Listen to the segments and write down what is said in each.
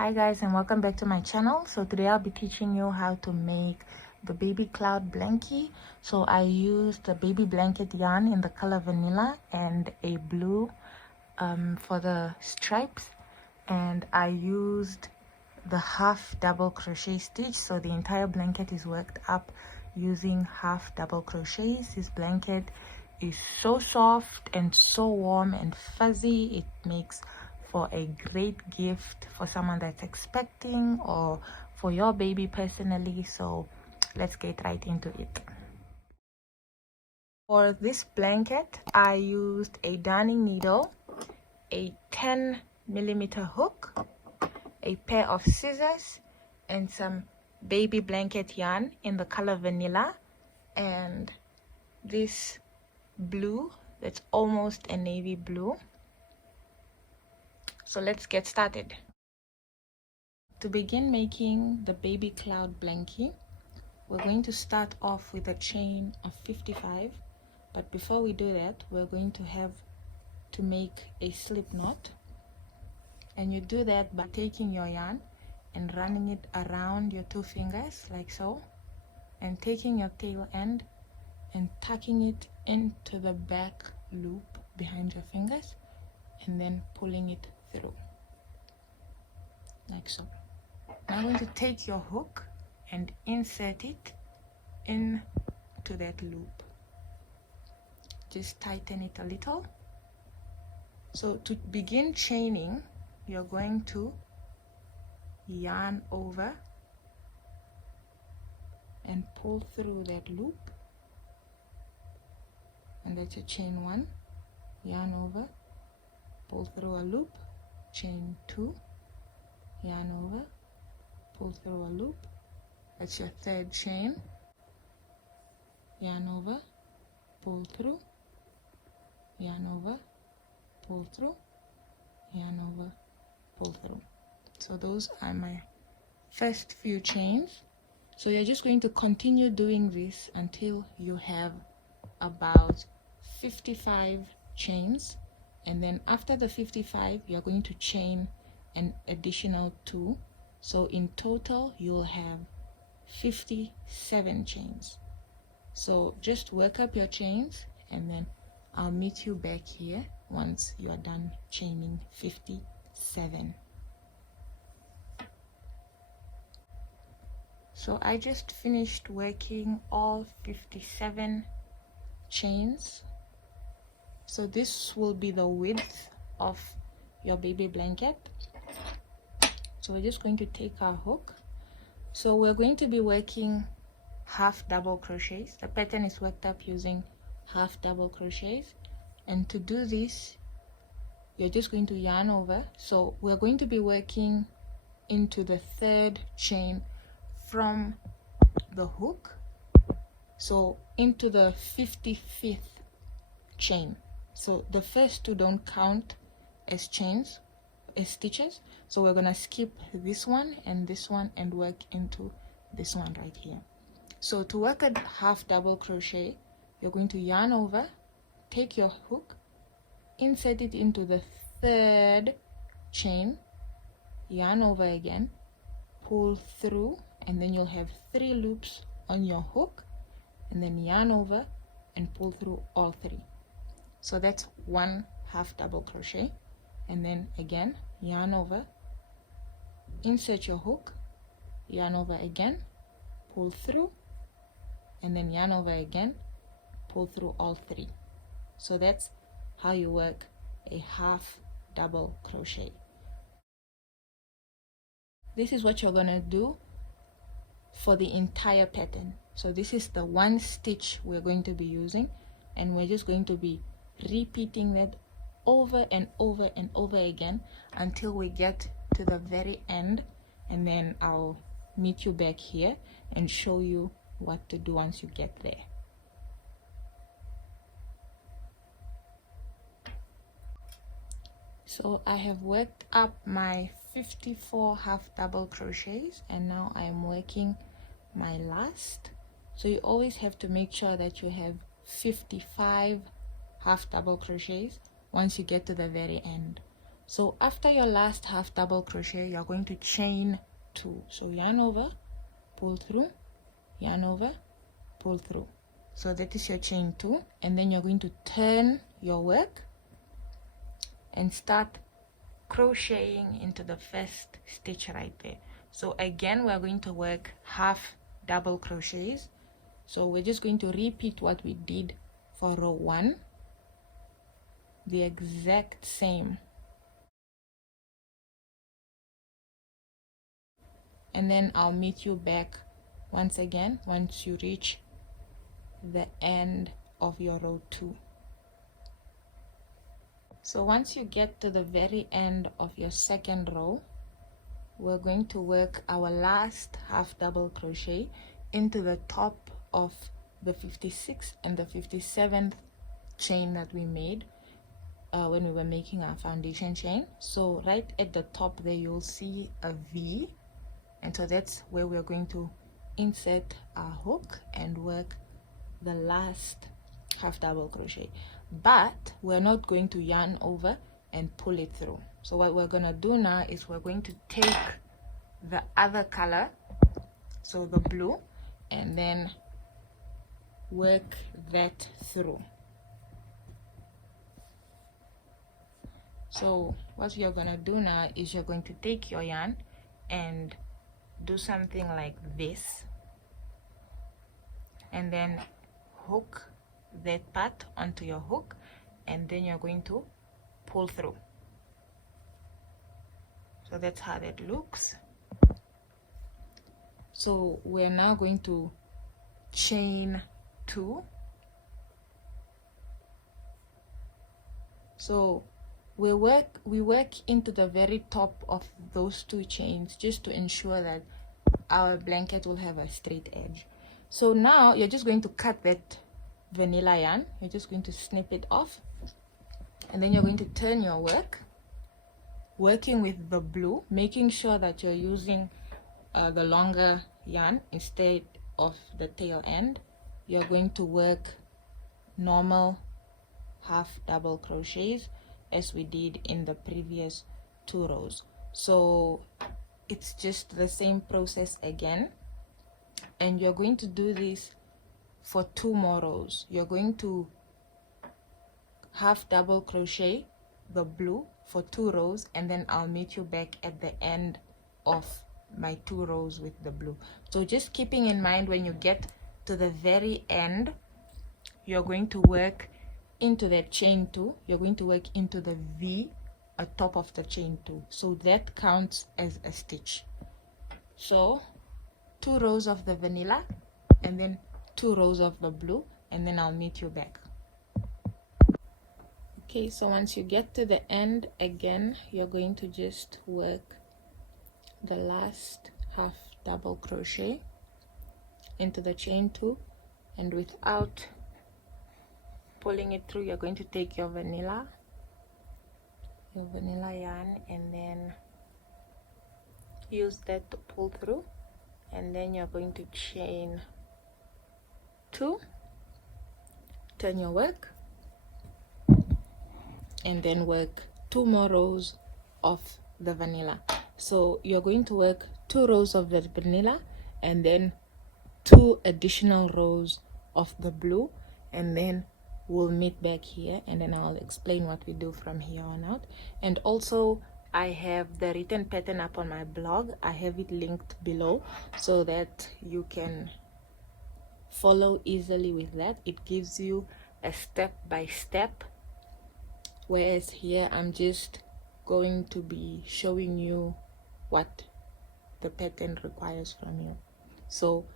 Hi guys, and welcome back to my channel. So today I'll be teaching you how to make the baby cloud blankie. So I used the baby blanket yarn in the color vanilla and a blue for the stripes, and I used the half double crochet stitch. So the entire blanket is worked up using half double crochets. This blanket is so soft and so warm and fuzzy. It makes for a great gift for someone that's expecting or for your baby personally. So let's get right into it. For this blanket, I used a darning needle, a 10mm hook, a pair of scissors, and some baby blanket yarn in the color vanilla, and this blue that's almost a navy blue. So let's get started. To begin making the baby cloud blankie, we're going to start off with a chain of 55, but before we do that, we're going to have to make a slip knot, and you do that by taking your yarn and running it around your two fingers like so, and taking your tail end and tucking it into the back loop behind your fingers, and then pulling it through like so. Now I'm going to take your hook and insert it into that loop. Just tighten it a little. So to begin chaining, you're going to yarn over and pull through that loop, and that's your chain 1. Yarn over, pull through a loop, chain 2, yarn over, pull through a loop, that's your third chain, yarn over, pull through, yarn over, pull through, yarn over, pull through. So those are my first few chains. So you're just going to continue doing this until you have about 55 chains, and then after the 55 you're going to chain an additional 2. So in total you'll have 57 chains. So just work up your chains, and then I'll meet you back here once you are done chaining 57. So I just finished working all 57 chains. So this will be the width of your baby blanket. So we're just going to take our hook. So we're going to be working half double crochets. The pattern is worked up using half double crochets, and to do this you're just going to yarn over. So we're going to be working into the third chain from the hook, so into the 55th chain. So the first two don't count as chains, as stitches, so we're gonna skip this one and work into this one right here. So to work a half double crochet, you're going to yarn over, take your hook, insert it into the third chain, yarn over again, pull through, and then you'll have 3 loops on your hook, and then yarn over and pull through all 3. So that's one half double crochet, and then again yarn over, insert your hook, yarn over again, pull through, and then yarn over again, pull through all 3. So that's how you work a half double crochet. This is what you're gonna do for the entire pattern. So this is the one stitch we're going to be using, and we're just going to be repeating that over and over and over again until we get to the very end, and then I'll meet you back here and show you what to do once you get there. So I have worked up my 54 half double crochets, and now I'm working my last. So you always have to make sure that you have 55 half double crochets once you get to the very end. So after your last half double crochet, you're going to chain 2. So yarn over, pull through, yarn over, pull through. So that is your chain 2, and then you're going to turn your work and start crocheting into the first stitch right there. So again, we're going to work half double crochets. So we're just going to repeat what we did for row 1, the exact same. And then I'll meet you back once again once you reach the end of your row 2. So once you get to the very end of your second row, we're going to work our last half double crochet into the top of the 56th and the 57th chain that we made when we were making our foundation chain. So right at the top there you'll see a V, and so that's where we're going to insert our hook and work the last half double crochet, but we're not going to yarn over and pull it through. So what we're going to do now is we're going to take the other color, so the blue, and then work that through. So what you're going to do now is you're going to take your yarn and do something like this, and then hook that part onto your hook, and then you're going to pull through. So that's how that looks. So we're now going to chain 2. So we work into the very top of those 2 chains just to ensure that our blanket will have a straight edge. So now you're just going to cut that vanilla yarn, you're just going to snip it off, and then you're going to turn your work, working with the blue, making sure that you're using the longer yarn instead of the tail end. You're going to work normal half double crochets as we did in the previous 2 rows. So it's just the same process again, and you're going to do this for 2 more rows. You're going to half double crochet the blue for 2 rows, and then I'll meet you back at the end of my 2 rows with the blue. So just keeping in mind, when you get to the very end, you're going to work into that chain 2, you're going to work into the V at top of the chain 2, so that counts as a stitch. So 2 rows of the vanilla and then 2 rows of the blue, and then I'll meet you back. Okay, so once you get to the end again, you're going to just work the last half double crochet into the chain 2, and without pulling it through, you're going to take your vanilla yarn and then use that to pull through, and then you're going to chain 2, turn your work, and then work 2 more rows of the vanilla. So you're going to work 2 rows of the vanilla and then 2 additional rows of the blue, and then we'll meet back here, and then I'll explain what we do from here on out. And also I have the written pattern up on my blog. I have it linked below so that you can follow easily with that. It gives you a step-by-step, whereas here I'm just going to be showing you what the pattern requires from you. So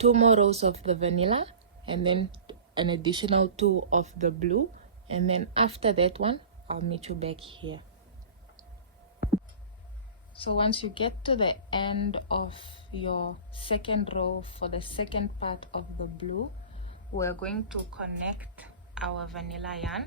2 more rows of the vanilla and then an additional 2 of the blue, and then after that one I'll meet you back here. So once you get to the end of your second row for the second part of the blue, we're going to connect our vanilla yarn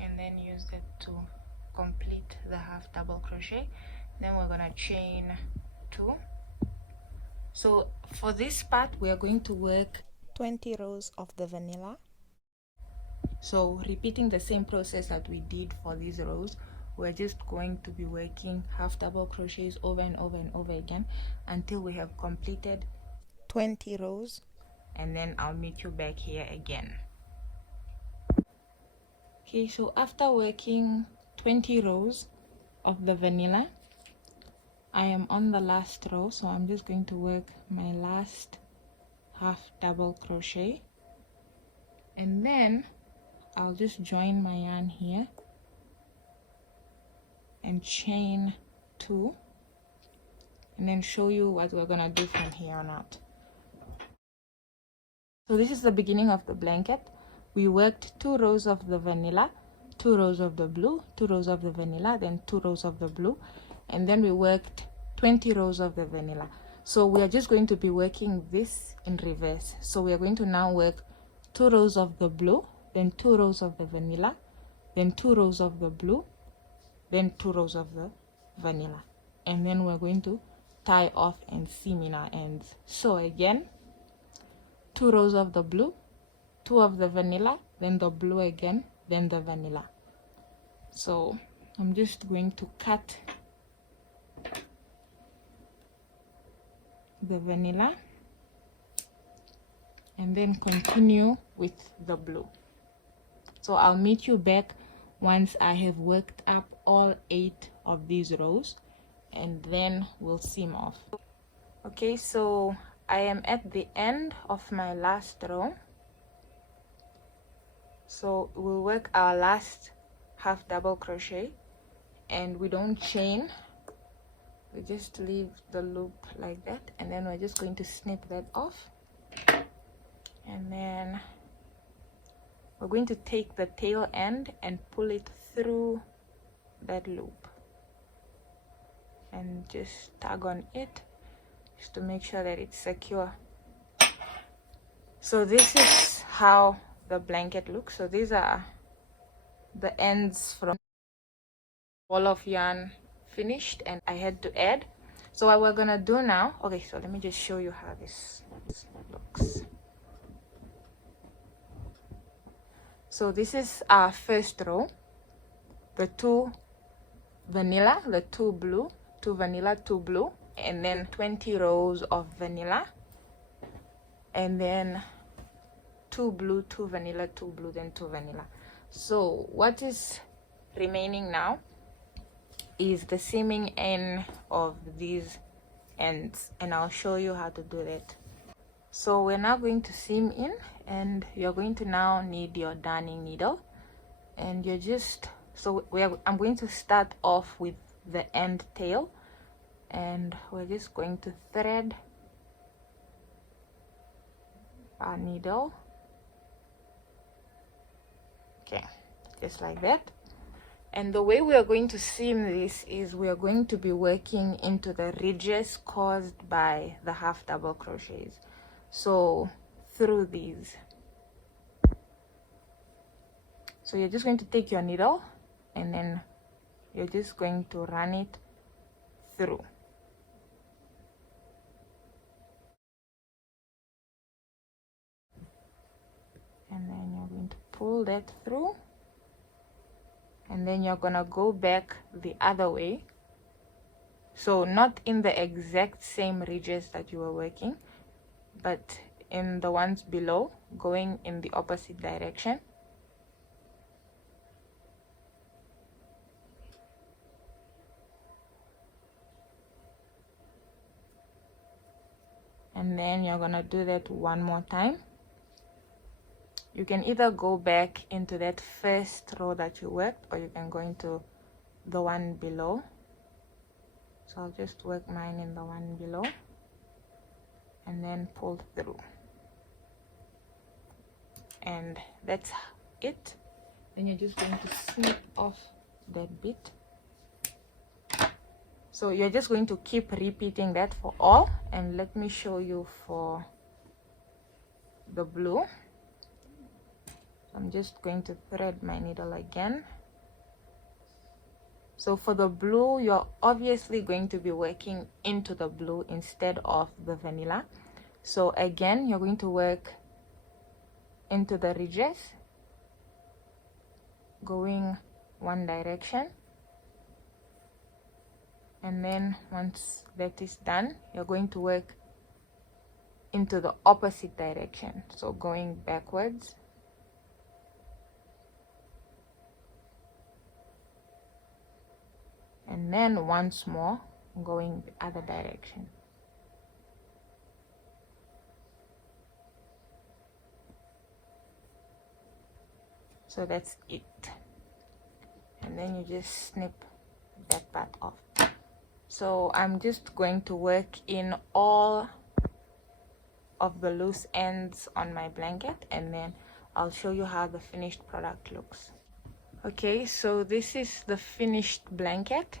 and then use it to complete the half double crochet. Then we're gonna chain 2. So for this part we are going to work 20 rows of the vanilla. So repeating the same process that we did for these rows, we're just going to be working half double crochets over and over and over again until we have completed 20 rows, and then I'll meet you back here again. Okay, so after working 20 rows of the vanilla, I am on the last row, so I'm just going to work my last half double crochet, and then I'll just join my yarn here and chain 2, and then show you what we're gonna do from here on out. So this is the beginning of the blanket. We worked 2 rows of the vanilla, 2 rows of the blue, 2 rows of the vanilla, then 2 rows of the blue, and then we worked 20 rows of the vanilla. So we are just going to be working this in reverse. So we are going to now work 2 rows of the blue, then 2 rows of the vanilla, then 2 rows of the blue, then 2 rows of the vanilla, and then we're going to tie off and seam in our ends. So again, 2 rows of the blue, 2 of the vanilla, then the blue again, then the vanilla. So I'm just going to cut the vanilla and then continue with the blue. So I'll meet you back once I have worked up all 8 of these rows, and then we'll seam off. Okay, so I am at the end of my last row. So we'll work our last half double crochet, and we don't chain, we just leave the loop like that, and then we're just going to snip that off, and then we're going to take the tail end and pull it through that loop and just tug on it just to make sure that it's secure. So this is how the blanket looks. So these are the ends from ball of yarn finished, and I had to add. So what we're gonna do now, okay, so let me just show you how this looks. So this is our first row, the 2 vanilla, the 2 blue, 2 vanilla, 2 blue, and then 20 rows of vanilla, and then 2 blue, 2 vanilla, 2 blue, then 2 vanilla. So what is remaining now is the seaming in of these ends, and I'll show you how to do that. So we're now going to seam in, and you're going to now need your darning needle, and you're just, so I'm going to start off with the end tail, and we're just going to thread our needle, okay, just like that. And the way we are going to seam this is we are going to be working into the ridges caused by the half double crochets. So through these, so you're just going to take your needle and then you're just going to run it through. And then you're going to pull that through, and then you're gonna go back the other way, so not in the exact same ridges that you were working, but in the ones below, going in the opposite direction. And then you're gonna do that one more time. You can either go back into that first row that you worked, or you can go into the one below. So I'll just work mine in the one below and then pull through, and that's it. Then you're just going to snip off that bit. So you're just going to keep repeating that for all, and let me show you for the blue. I'm just going to thread my needle again. So for the blue, you're obviously going to be working into the blue instead of the vanilla. So again, you're going to work into the ridges, going one direction, and then once that is done, you're going to work into the opposite direction, so going backwards, and then once more going the other direction. So that's it, and then you just snip that part off. So I'm just going to work in all of the loose ends on my blanket, and then I'll show you how the finished product looks. Okay, so this is the finished blanket.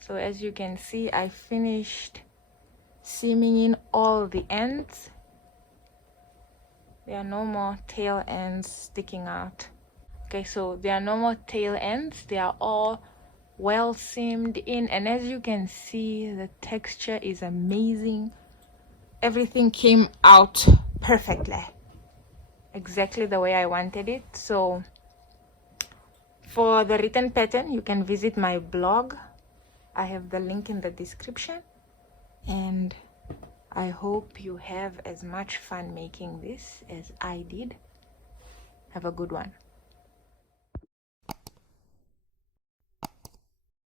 So as you can see, I finished seaming in all the ends. There are no more tail ends sticking out. Okay, so there are no more tail ends. They are all well seamed in, and as you can see, the texture is amazing. Everything came out perfectly, exactly the way I wanted it. So for the written pattern, you can visit my blog. I have the link in the description, and I hope you have as much fun making this as I did. Have a good one.